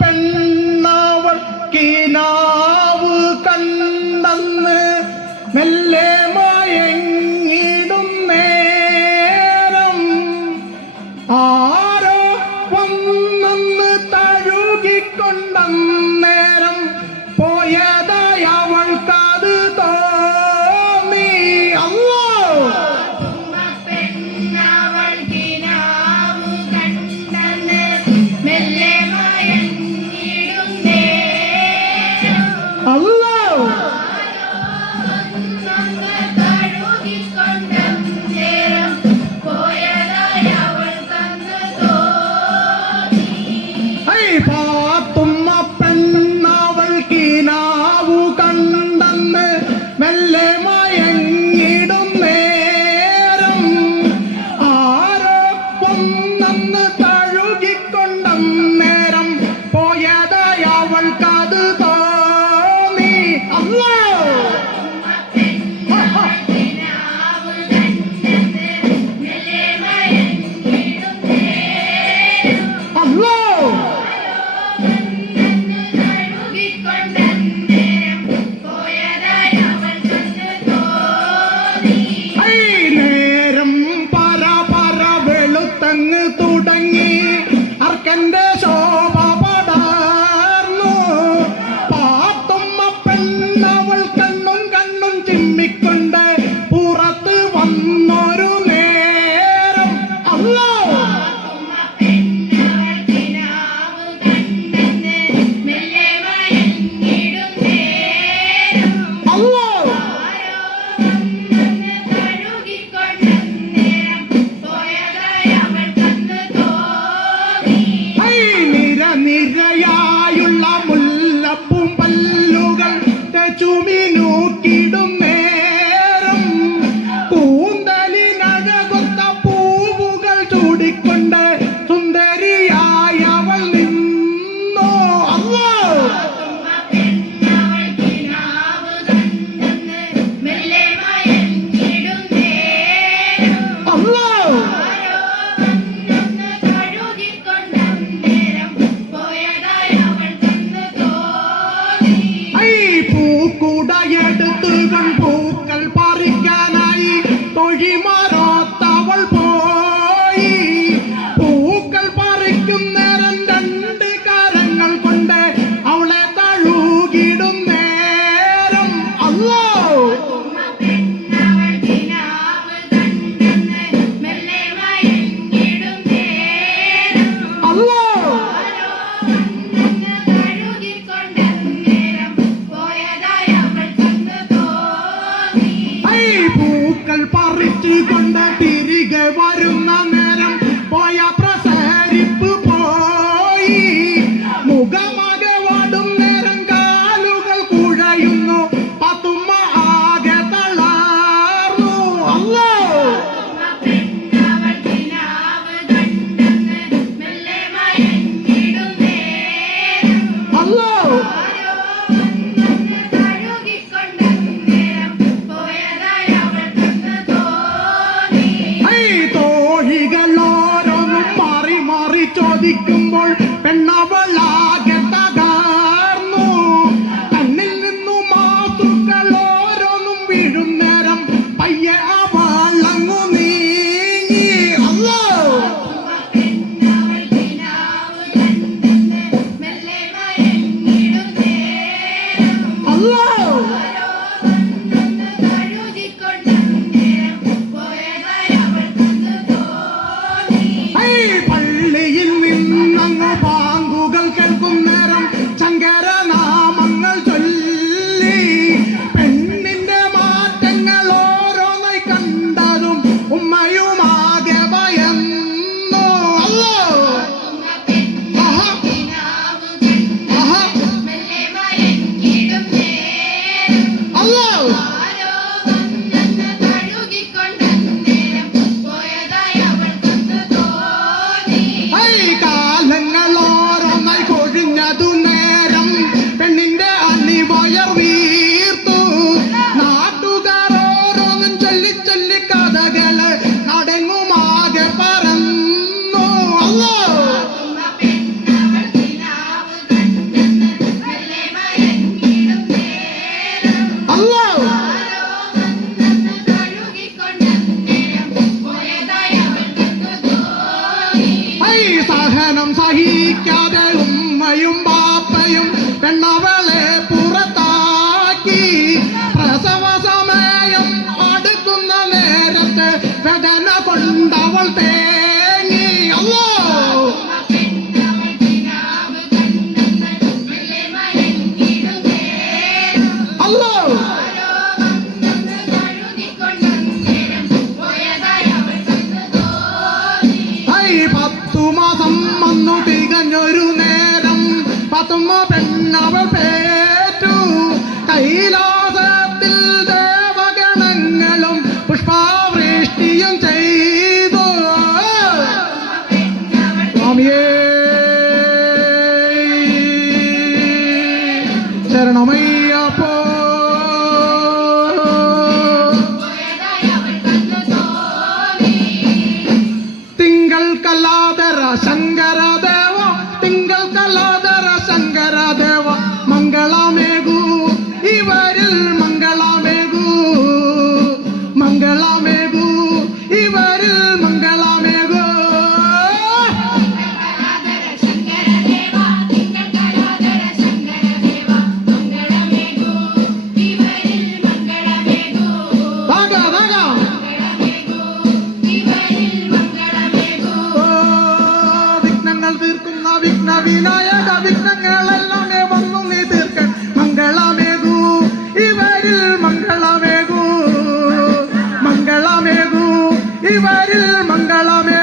പെണ്ണവൾ Cadê? चल चल्ली गया गेलाय വേദന കൊണ്ടവൾ തേങ്ങി അല്ലോ അല്ലോ പത്തു മാസം വന്നു തികഞ്ഞൊരു നേരം പത്തുമ പെണ്ണവൾ പേറ്റു. കയ്യിലോ மலரில் மங்களமே